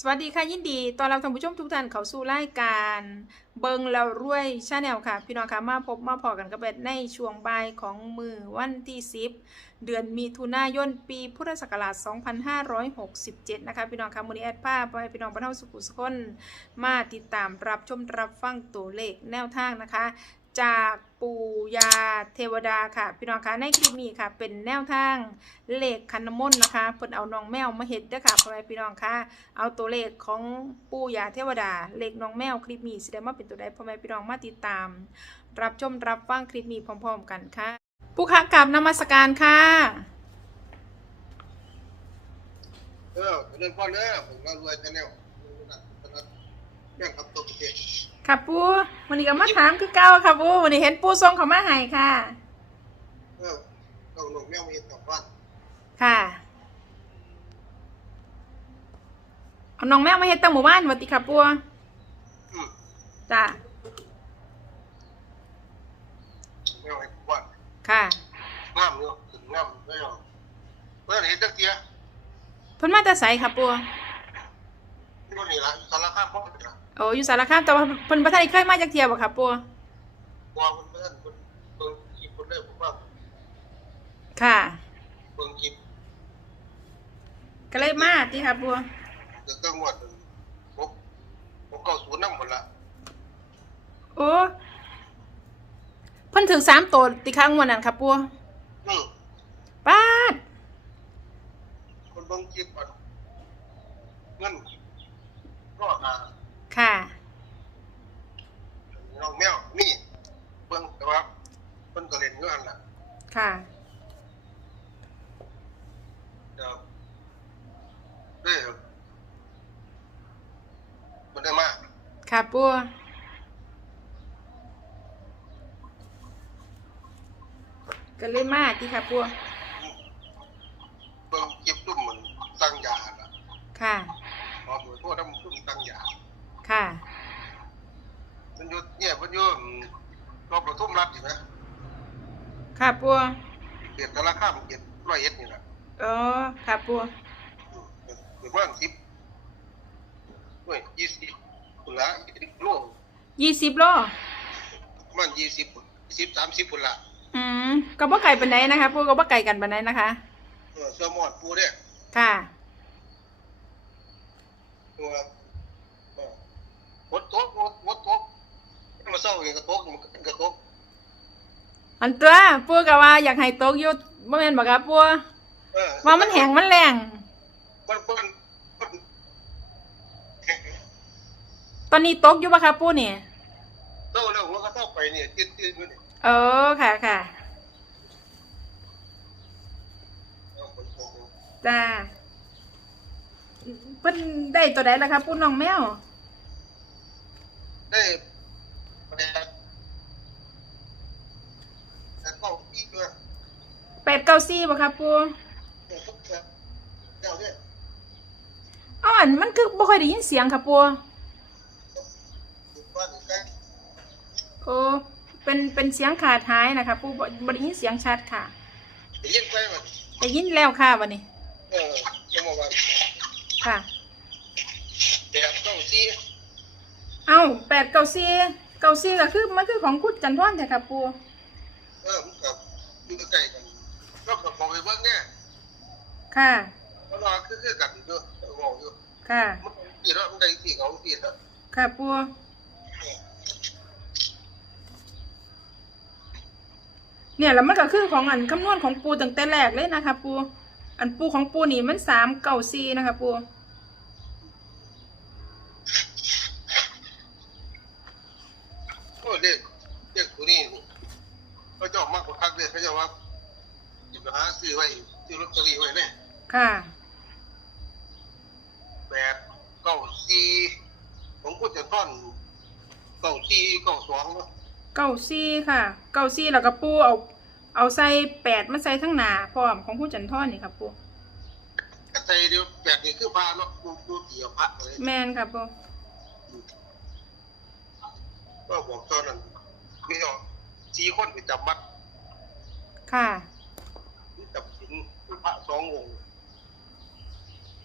สวัสดีค่ะยินดีตอนรับท่านผู้ชมทุกท่านเข้าสู่รายการเบิงเรารวยชาแนลค่ะ พี่น้องค่ะมาพบมาพอกันกับเบ็ดในช่วงบ่ายของมือวันที่ 10 เดือนมีถุนายนปีพุทธศักราช 2567 นะคะ พี่น้องค่ะมือนี้แอดภาพให้พี่น้องบรรเทาสุขุสุขคนมาติดตามรับชมรับฟังตัวเลขแนวทางนะคะ จากปู่ยาเทวดาค่ะพี่น้องคะในคลิปนี้ค่ะ เป็นแนวทางเลขคันน้ำมนนะคะเพิ่นเอาน้องแมวมาเฮ็ดด้อค่ะพ่อแม่พี่น้องค่ะเอาตัวเลขของปู่ยาเทวดา เลขน้องแมวคลิปนี้แสิได้มาเป็นตัวใดพ่อแม่พี่น้องมาติดตาม รับชมรับฟังคลิปนี้พร้อม ๆ กันค่ะผู้ค้ากราบนมัสการค่ะเออเรื่องพ่อเด้อผมก็รวยจะแนวเรื่องครับตัวประเทศ ค่ะปู่วันนี้ก็มาถามคือเก่าค่ะปู่วันนี้เห็นปู่ส่งเขามาให้ค่ะเออต้องลงแมวมีต่อบ้านค่ะเอาน้องแมวมาเฮ็ดตั้งหมู่บ้านสวัสดีค่ะปู่อืมจ้ะแมวให้บ้านค่ะงามเนาะถึงงามไม่หรอกเมื่อเห็นจักเทียเพิ่นมาแต่ไสค่ะปู่ที่วันนี้ละสารคามพ่อจะ โอ้อยู่สารคามแต่ว่าเพิ่นบ่ทันได้เคยมาจักเที่ยบ่ค่ะปู่วางคนเพื่อนคนเบิ่งคลิปคนเด้อผมว่าค่ะ เบิ่งคลิปก็เลยมาติค่ะปู่เดี๋ยวต้องงวดพกพกเก้าศูนย์น้ำหมดละโอ้เพิ่นถึง3ตัวติครั้งวันนั้นค่ะปู่อืมป๊าดคนเบิ่งคลิปอะเงินรอดอะ ค่ะ น้องแมวนี่เบิ่งแต่ว่าเพิ่นก็เล่นเงื่อนล่ะ ค่ะ เดี๋ยวเด้อมันได้มาก ค่ะปู่ก็เลยมาติค่ะปู่เบิ่งเก็บตุ่มมันตั้งยาละค่ะพอเปิดโทษทำตุ่มตั้งยาค่ะมันอยู่เนี่ยมันอยู่รอบประทุมรัฐอยู่นะค่ะปู่เขตตะละข้ามเขตร้อยเอ็ดนี่แหละอ๋อค่ะปู่อืมเปิดว่างสิบเว้ยยี่สิบ ปุ่นละยี่สิบโล20โลประมันยี่สิบสิบสามสิบปุ่นละอืมก็บ่ไกลปานใดนะคะปู่ก็บ่ไกลกันปานใดนะคะเออเสื้อหมอดปูเนี่ยค่ะตัวเออวดโต๊ะวดวดโต๊ะมาเศร้าอย่างกระโต๊ะมันก็เป็นกระโต๊ะอันตัวปู่ก็ว่าอยากให้ตกอยู่บ่แม่นบ่ครับปู่เออว่ามันแห้งมันแรงมันมันมัน ต อนนี้ตกอยู่บ่ครับปู่นี่เต้าแล้วหัวก็เต้าไปเนี่ยติดติดมันเนี่ยเออค่ะค่ะเอาคนโตจ้าเพิ่นได้ตัวใดล่ะครับปู่น้องแมวได้ไปแต่เข้าอีกด้วย894บ่ครับปู่เนี่ยทุกเช้าเจ้าเนี่ย อ้าวอันมันคือบ่ค่อยได้ยินเสียงครับปู่ โอ้เป็นเป็นเสียงขาดหายนะคะปู่บ่บ่ได้ยินเสียงชัดค่ะได้ยินไปมันได้ยินแล้วค่ะวันนี้เออจะมาวันค่ะแต่ต้องซีเอ้า894 94ก็คือมันคือของคุณจันทร์แท้ครับปู่เออมันกับอยู่ใกล้กันก็กับมองไปเบิ่งเนี่ยค่ะมันว่าคือคือกันอยู่มองอยู่ค่ะมันตีแล้วมันได้ตีเขาตีแล้วค่ะปู่ เนี่ยแล้วมันก็คือของอันคำนวณของปูตั้งแต่แรกเลยนะคะ ปู อันปูของปูนี่มันสามเก้าซีนะคะ ปู โอ้เด็กเด็กตัวนี้เขาจะออกมากกว่าคักเด็กเขาจะว่าหยิบหาซื้อไว้ซื้อลอตเตอรี่ไว้เนี่ย ค่ะ แปดเก้าสี่ผมก็จะท่อนเก้าสี่เก้าสองเนาะ เก้า ซีค่ะ เก้าซีแล้วก็ปูเอา เอาใส่แปดมาใส่ทั้งหนาพร้อมของผู้จันทร์นี่ค่ะปูกระใจเดียวแปดนี่คือพระเนาะดูดูเกี่ยวพระเลยแมนค่ะปูก็บอกตอนนั้นพี่น้องสี่คนไปจับมัดค่ะจับสินคือพระสององค์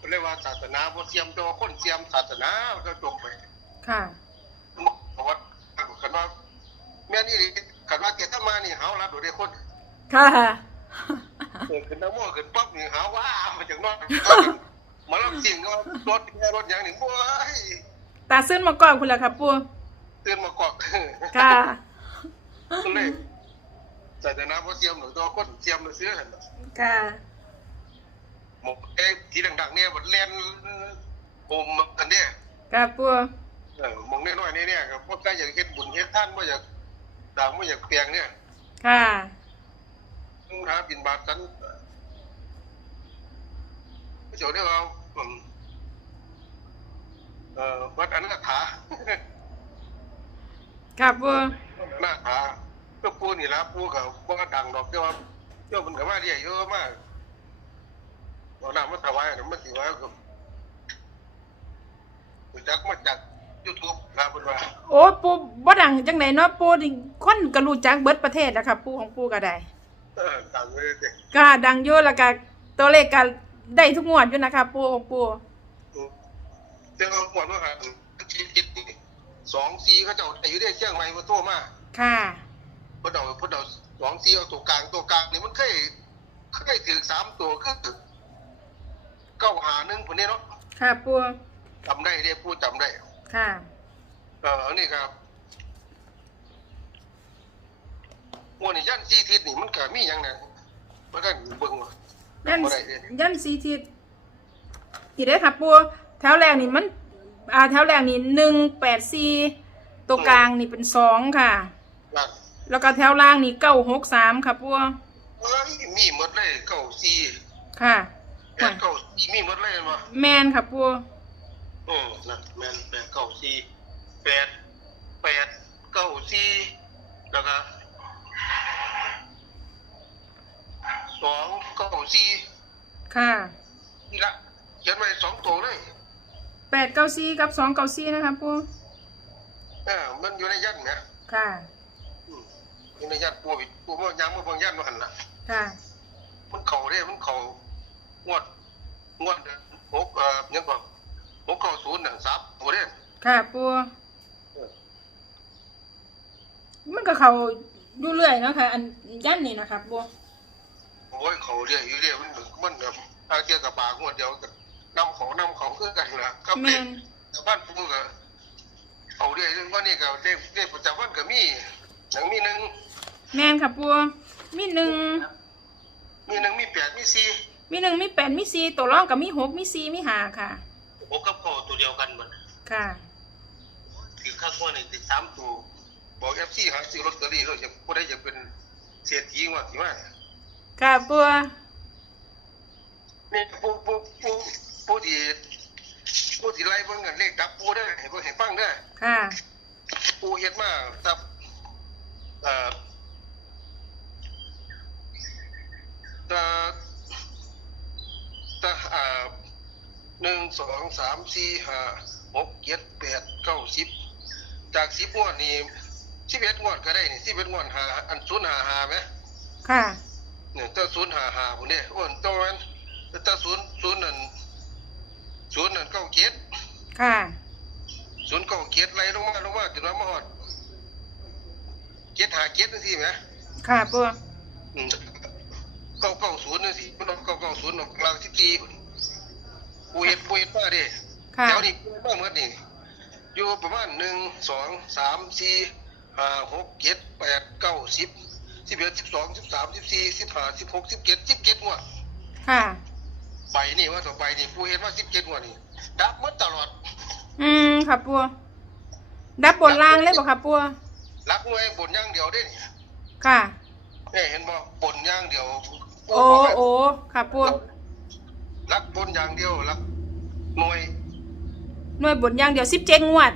เรียกว่าศาสนาบ่เสียมตัวคนเสียมศาสนาก็จบไปค่ะเพราะว่าคันว่า แม่นี่คันว่าเกตมานี่หารับโดยได้คนค่ะเกิดขึ้นน้ำมั่วขึ้นปั๊บนี่หาว่ามาจากนอกมารับสิ่งก็รถแค่รถอย่างนี้บ่ยตาซึ้นมาก่อนคุณล่ะครับปูตื่นมากอกค่ะก็เลยศาสนาบ่เสียมหนูตัวคนเสียมเสื้อหั่นค่ะหมกเอ้ที่ดังๆเนี่ยบดเล่นผมอันเนี้ยค่ะปูเออมองน้อยๆนี่เนี่ยครับพวกใครอยากเฮ็ดบุญเฮ็ดท่านบ่อยาก ต่างบ่อยากเปลียงเนี่ยค่ะหาบินบาทกันเจ้าเรียกว่าอืมเอ่อวัดอนาถาค่ะปูอนาถาก็ปูนี่ล่ะปูก็บ่ดังดอกแต่ว่าเจ้ามันก็มาเรียกเยอะมากบ่นำมาถวายน่ะมันสิว่าก็รู้จักมาจาก YouTube ครับเพิ่นว่าโอ้ปูบ่ดังจังไดเนาะปูนี่คนก็รู้จักเบิดประเทศนะครับปูของปูก็ได้เออดังเลยเด็กก็ดังอยู่แล้วก็ตัวเลขก็ได้ทุกงวดอยู่นะครับปูของปูเจ้าหมวดว่าหันชีวิตนี่สองซีเขาเจ้าอายุได้เชียงใหม่มาโทรมาค่ะเพนเอาเพนเอาสองซีเอาตัวกลางตัวกลางนี่มันเคยเคยถือสามตัวคือเก้าหาหนึ่งคนนี้เนาะค่ะปูจำได้เด้พูดจำได้ ค่ะ เอออันนี้ครับมวนนี่ยันซีทิศนี่มันก็มีอย่างนั้นมันก็เบิ่งว่ายันบ่ได้เด้ยันสีทิศนี่ได้อครับปูแถวแรกนี่มัน อ่าแถวแรกนี่หนึ่งแปดสี่ตัวกลางนี่เป็นสองค่ะ นั่นแล้วก็แถวล่างนี่เก้าหกสามครับปูเอ้ยมีหมดเลยเก้าซีค่ะ แปดเก้าซีมีหมดเลยเห็นบ่แมนครับปู อืมนั่นแม่นแปดเก้าสี่แปดแปดเก้าสี่แล้วก็สองเก้าสี่ค่ะนี่ละเขียนไว้สองตัวเลยแปดเก้าสี่กับสองเก้าสี่นะครับปูเออมันอยู่ในยันไหมค่ะ อืมอยู่ในยันปูบิปูมันยังมาเบางยันมาหันละค่ะมันเข่าเด้มันเข่างวดงวดหกเอ่อยังบอก หกเก้าศูนย์หนึ่งสามตัวเด้ค่ะปูมันก็เขาอยู่เรื่อยเนาะค่ะ อันยันนี่นะครับปูโอ้ยเขาเรียกอยู่เรียกมันมันแบบอาเทียกับปากงวดเดียวกันนำเขานำเขาคือกันละก็แมเป็นนชาวบ้านปูก็เอาเรื่อยว่านี่ก็เรียกเรียกประจำวันก็มีหนังมีหนึ่งแมนครับปูมีหนึ่งมีหนึ่งมีแปดมีสี่มีหนึ่งมีแปดมีสี่ตัวร่องกับมีหกมีสี่มีห้าค่ะ หกกับเก้าตัวเดียวกันหมดค่ะ ถือข้างว่านี่ติดสามตัว บอกเอฟซีหาซื้อลอตเตอรี่เราจะผู้ใดอยากเป็นเศรษฐีว่าสิว่าค่ะปูนี่ปูปูปูปูที่ปูที่ไล่เบิ่งกันเลขจับปูได้ให้เบิ่งให้ฟังได้อค่ะ ปูเฮ็ดมาตับเอ่อตาตาอ่าหนึ่ง สองสามสี่ห้าหกเจ็ดแปดเก้าสิบจากสิบงวดนี่สิบเอ็ดงวดก็ได้นี่สิบเอ็ดงวดหาอันศูนย์หาหาไหมค่ะเนี่ยถ้าศูนย์หาหาผมเนี่ยอ้วนตัวนั้นถ้าศูนย์ศูนย์นั่นศูนย์นั่นเก้าเจ็ดค่ะศูนย์เก้าเจ็ดไล่ลงมาลงมาจนว่ามาฮอดเจ็ดหาเจ็ดนั่นสิไหมค่ะปูอืมเก้าเก้าศูนย์นั่นสิมันเอาเก้าเก้าศูนย์ออกกลางสิบสี่ ปูเห็ดปูเห็ดมาเด้ค่ะแถวนี้ปูเห็ดมาเมื่อนี่อยู่ประมาณหนึ่งสองสามสี่ห้าหกเจ็ดแปดเก้าสิบสิบเอ็ดสิบสองสิบสามสิบสี่สิบห้าสิบหกสิบเจ็ดสิบเจ็ดงวดค่ะใบนี่ว่าต่อไปนี่ปูเห็นว่าสิบเจ็ดงวดนี่ดับหมดตลอด อืมค่ะปูดับบนล่างเลยบอกค่ะปูรักหน่วยบนอย่างเดียวเด้นี่ค่ะเนี่ยเห็นบ่บนอย่างเดียวโอ้โอ้ค่ะปูรักบน อย่างเดียวรักหน่วยหน่วยบนอย่างเดียวสิบเจ็ดงวด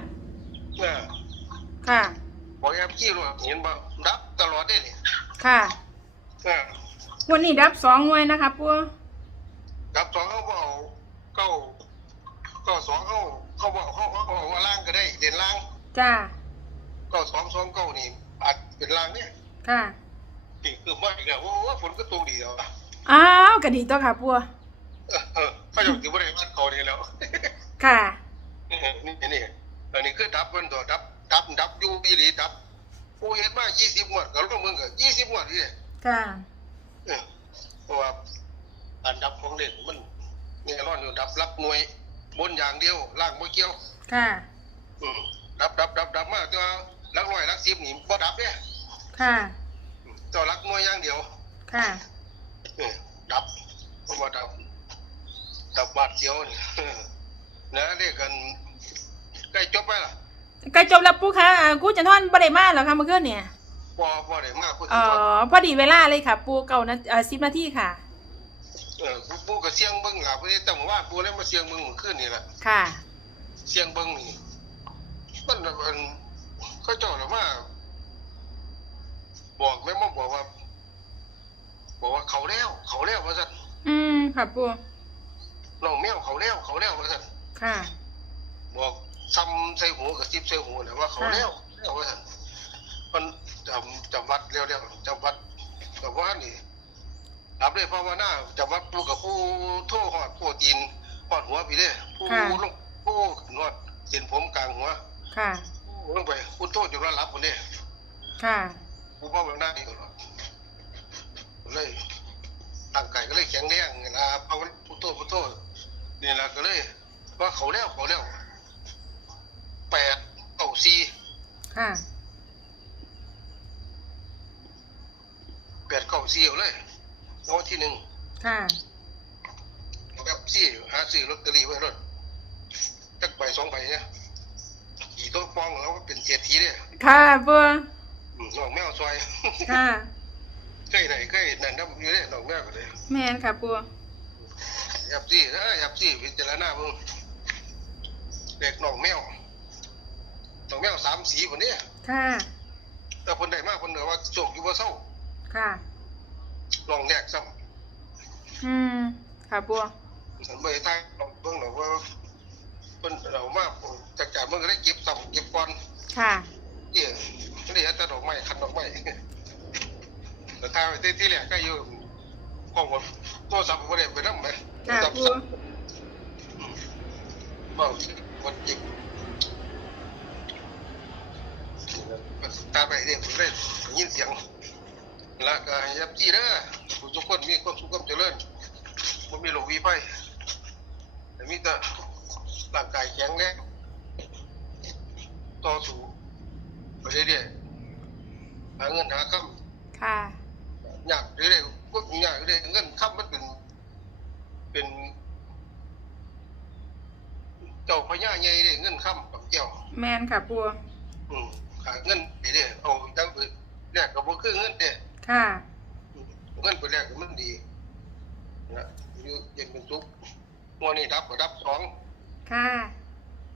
เนี่ยค่ะ บอกแอมขี้รู้เห็นบ่ดับตลอดเด้นี่ค่ะเนี่ยวันนี้ดับสองหน่วยนะคะปูดับสองเขาบเอาเก้าเก้าสองเขาเขาบอกเขาเขาบอกว่าล่างก็ได้เด่นล่างจ้าเก้าสองสองเก้านี่อาจเป็นล่างเนี่ยค่ะ นี่คือว่าอีกแล้วโอ้โหฝนก็ตรงดีแล้วอะอ้าวก็ดีตัวค่ะปูเออเออ เขาเจะถือว่าได้วัดเขานี่แล้วค่ะนี่นี่อันนี้คือดับมันตัวดับดับดับอยู่อีหลีดับผู้เฮ็ดมา20งวดก็ลงมึงก็20งวดนี่ค่ะเออเพราะว่าการดับของเล่นมันแน่นอนอยู่ดับรับหน่วยบนอย่างเดียวล่างบ่เกี่ยว ค่ะอืมดับดับดับดับมาตัวลักร้อยลักสิบนี่บ่ดับเด้ค่ะตัวลักหน่วยอย่างเดียว ค่ะเออดับเพราะว่าดับ ดับบาดเสียวนี่ นะเรียกกันใกล้จบไปล่ะใกล้จบแล้วปูค่ะอ่ากูจะทอนบ่ได้มาเหรอคะเมื่อคืนเนี่ยบ่บ่ได้มาพูดเอ่ถึงก่อนอพอดีเวลาเลยค่ะ ปูเก่านะเอ่อสิบนาทีค่ะ เออปูปูก็เสียงเบิ่งล่ะพุ่นนี้แต่ว่าปูเลยมาเสียงเบิ่งเมื่อคืนนี่ล่ะ ค่ะ เสียงเบิ่งนี่มันมันเขาเจ้าน่ะมาบอกแม่มาบอกว่า บอกว่าเขาแล้ว เขาแล้วว่าซั่นอืมค่ะปู น้องแมวเขาแล้วเขาแล้วว่าซั่นค่ะ บอกซ้ำใส่หูกับซิบใส่หูน่ะว่าเขาแล้วแล้วว่าซั่นมันจำจำวัดแล้วแล้วจำวัดกับว่านี่รับได้ภาวนาจำวัดปูกับผู้โทษหอดผู้ตีนหอดหัวพี่เด้ผู้ลงผู้นวดเส้นผมกลางหัว ค่ะลงไปผู้โทษจนว่ารับคนนี้ค่ะผู้พ่อแบบนั้นนี่ก็เลยร่างกายก็เลยแข็งแรงนะเพราะผู้โทษผู้โทษ นี่แหละก็เลย ว่าเขาแล้วเขาแล้วแปดเก้าสี่ค่ะ แปดเก้าสี่เอาเลยงวดที่หนึ่งค่ะ แบบสี่หาซื้อลอตเตอรี่ไว้รถจักใบสองใบเนี่ยขี่ตัวฟองแล้วก็เป็นเศรษฐีเนี่ยค่ะปูน้องแมวซอยค่ะ เคยได้เคยนั่นน้ำอยู่เนี่ยน้องแมวก็เลย แมนค่ะปู ยับซี่เอ้ยยับซี่พิจารณาเบิ่งเด็กน้องแมวน้องแมวสามสีคนนี้ค่ะ แต่คนใดมากคนเดียวว่าโศกอยู่บ่เศร้าค่ะลองแรกซ้อืม ค่ะปูำฉันบ่ได้ทายลองเบิ่งหรอกว่าเพิ่นเรามาจากจากเมื่อก็ได้เก็บซ้ำเก็บก่อนค่ะเกี่ยไม่ได้เห็นแต่ดอกไม้คันดอกไม้แต่ทายไว้ที่ที่แรกก็อยู่กล้องโทรศัพท์บ่ได้ไปนำไหมโทร ค่ะศัพท์ปูเบาที่คนจิบตาไปเรียกผมได้ยินเสียงแล้วก็ให้ยับจี้เด้อผู้ทุกคนมีความสุขความเจริญบ่มีโรควิไฟแต่มีแต่ร่างกายแข็งแรงต่อสู้ไปเรื่อยๆหาเงินหาคค่ะำยากเรื่อยๆก็ยากเรื่อยๆเงินคำมันเป็น เป็นเจ้าพญาใหญ่เด้เงินคำกับเจ้าแมนค่ะปูอืมหาเงินไปเด้เอาจังไปแลกก็บ่คือเงินเด้ค่ะ เงินไปแลกก็มันดีนะอยู่เย็นเป็นสุขมัวนี่ดับก็ดับสองค่ะ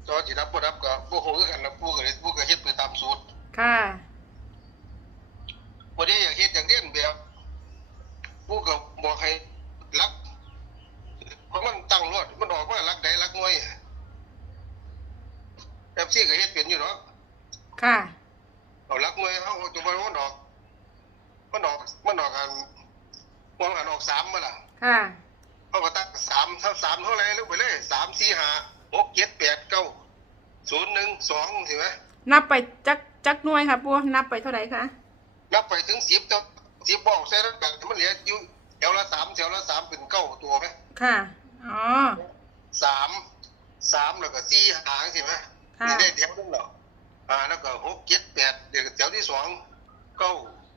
จอสิดับบ่ดับก็บ่ฮู้คือกันนะปู่ก็เลยปู่ก็เฮ็ดไปตามสูตรค่ะบ่ได้อยากเฮ็ดอยากเรียนแบบปู่ก็บอกให้รัก เพราะมันตั้งรถมันออกมารักใดรักหน่วยแบบซี่ก็เฮ็ดเป็นอยู่เนาะค่ะเอารักหน่วยเฮาตัวบ่มันออกมันออกมันออกกันมองอันออกสามมาล่ะค่ะเขาก็ตั้งสามถ้าสามเท่าไรลงไปเลยสามสี่ห้าหกเจ็ดแปดเก้าศูนย์หนึ่งสองใช่ไหมนับไปจักจักหน่วยค่ะปูนับไปเท่าไหร่คะนับไปถึงสิบเท่าสิบบอกใส่แล้วกันมันเหลืออยู่แถวละสามแถวละสามเป็นเก้าตัวไหมค่ะ อ๋อ สามสามแล้วก็สี่หางใช่ไหมค่ะ นี่ได้แถวนึงเหรออ่าแล้วก็หกเจ็ดแปดเดี๋ยวแถวที่สองเก้า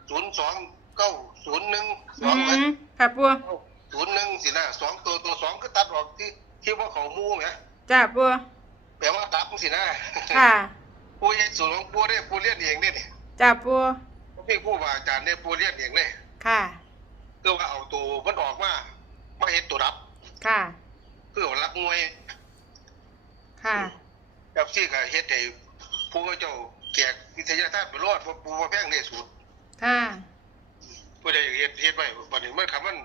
ศูนย์สองเก้าศูนย์หนึ่งสอืองไหมมค่ะปูศูนย์หนึ่งสินะสองตัวตัวสองก็ตัดออกที่ที่ว่าเขามูไหมจ้าปูแปลว่าดับสินะค่ะผู้เฮ็ดสูตรของผู้ได้ผู้เรียนเองเนี่ยนี่จ้าปูพี่ผู้บาอาจารย์ได้ผู้เรียนเองเนี่ยค่ะ คือว่าเอาตัวมันออกมามาเฮ็ดตัวรับ ค่ะ เพื่อรักมวยค่ะแบบที่ก็เฮ็ดให้ผู้เจ้าแจกวิทยาทานไปรอดว่าผู้ว่าแพงได้สูตรค่ะผู้ใดอยากเฮ็ดเฮ็ดไว้บัดนี้มันคำมัน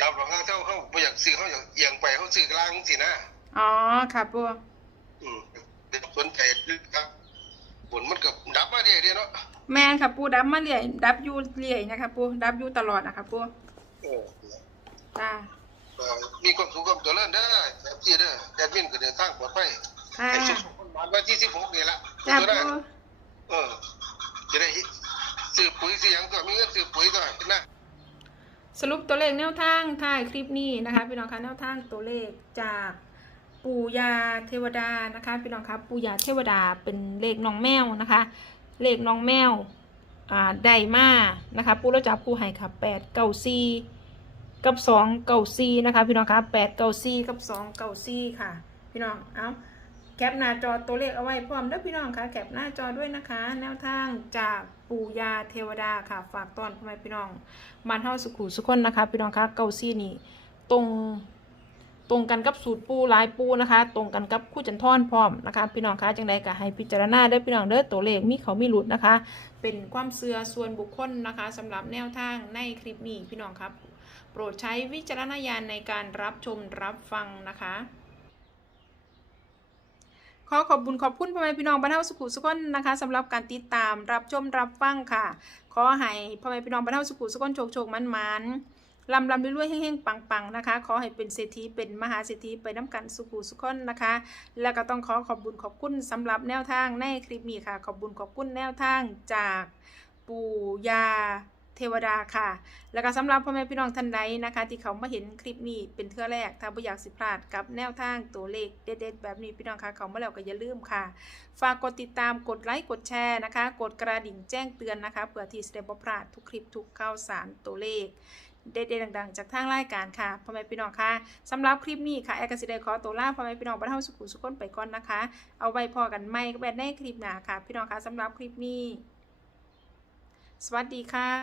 ดับหลังเท่าเขาบ่อยากซื้อเขาอยากเอียงไปเขาซื้อกลางสินะอ๋อค่ะปูอืมสนใจครับผลมันก็ดับมาเรื่อยๆเนาะแมนค่ะปูดับมาเรื่อยดับอยูเรื่อยนะคะปูดับอยูตลอดนะคะปูเออจ้าเอ่อ มีความสุขความเจริญเด้อแบบที่เด้อแอดมินก็เดินทางปลอดภัยค่ะไอ้สุขวันวันที่สิบหกนี่ละจ้าตัวได้ปูเออจะได้ซื้อปุ๋ยซื้อหยังก็มีเงินซื้อปุ๋ยก็นะสรุปตัวเลขแนวทางท้ายคลิปนี้นะคะพี่น้องคะแนวทางตัวเลขจากปู่ยาเทวดานะคะพี่น้องคะปู่ยาเทวดาเป็นเลขน้องแมวนะคะ เลขน้องแมวอ่าได้มานะคะปู่แล้วจับคู่ให้ค่ะแปดเก้าสี่ กับสองเก้าสี่นะคะพี่น้องคะแปดเก้าสี่กับสองเก้าสี่ค่ะ พี่น้องเอาแคปหน้าจอตัวเลขเอาไว้พร้อมเด้อพี่น้องคะแคปหน้าจอด้วยนะคะ แนวทางจากปู่ยาเทวดาค่ะ ฝากตอนพ่อแม่พี่น้องมานเท่าสุขุสุขคนนะคะ พี่น้องคะเกาซี่นี่ตรงตรงกันกับสูตรปูหลายปูนะคะ ตรงกันกับคู่จันทอนพร้อมนะคะ พี่น้องคะจังใดก็ให้พิจารณาเด้อพี่น้องเด้อตัวเลขมีเขามีหลุดนะคะ เป็นความเสื่อส่วนบุคคลนะคะสำหรับแนวทางในคลิปนี้พี่น้องครับ รดใช้วิจารณญาณในการรับชมรับฟังนะคะ ขอขอบบุญขอบคุณพ่อแม่พี่น้องบ้านเฮาสุขุสุขนนะคะสำหรับการติดตามรับชมรับฟังค่ะ ขอให้พ่อแม่พี่น้องบ้านเฮาสุขุสุขนโชคโชคมันมันลำลำรวยๆเฮงๆ ปังๆ นะคะ ขอให้เป็นเศรษฐีเป็นมหาเศรษฐีไปน้ำกันสุขุสุขนนะคะ แล้วก็ต้องขอขอบบุญขอบคุณสำหรับแนวทางในคลิปนี้ค่ะ ขอบบุญขอบคุณแนวทางจากปู่ยา เทวดาค่ะ แล้วก็สำหรับพ่อแม่พี่น้องท่านใดนะคะ ที่เขามาเห็นคลิปนี้เป็นเทื่อแรก ถ้าไม่อยากสิพลาดกับแนวทางตัวเลขเด็ดๆแบบนี้พี่น้องคะเขามาแล้วก็อย่าลืมค่ะ ฝากกดติดตามกดไลค์กดแชร์นะคะ กดกระดิ่งแจ้งเตือนนะคะเพื่อที่จะได้บ่พลาดทุกคลิปทุกข่าวสารตัวเลขเด็ดๆดังๆ จากทางรายการค่ะพ่อแม่พี่น้องค่ะสำหรับคลิปนี้ค่ะแอร์กสิเดขอตัวลาพ่อแม่พี่น้องบ้านเฮาสุขุสุขนไปก่อนนะคะ เอาไว้พอกันไม่แบบในคลิปหน้าค่ะ พี่น้องคะสำหรับคลิปนี้ สวัสดีค่ะ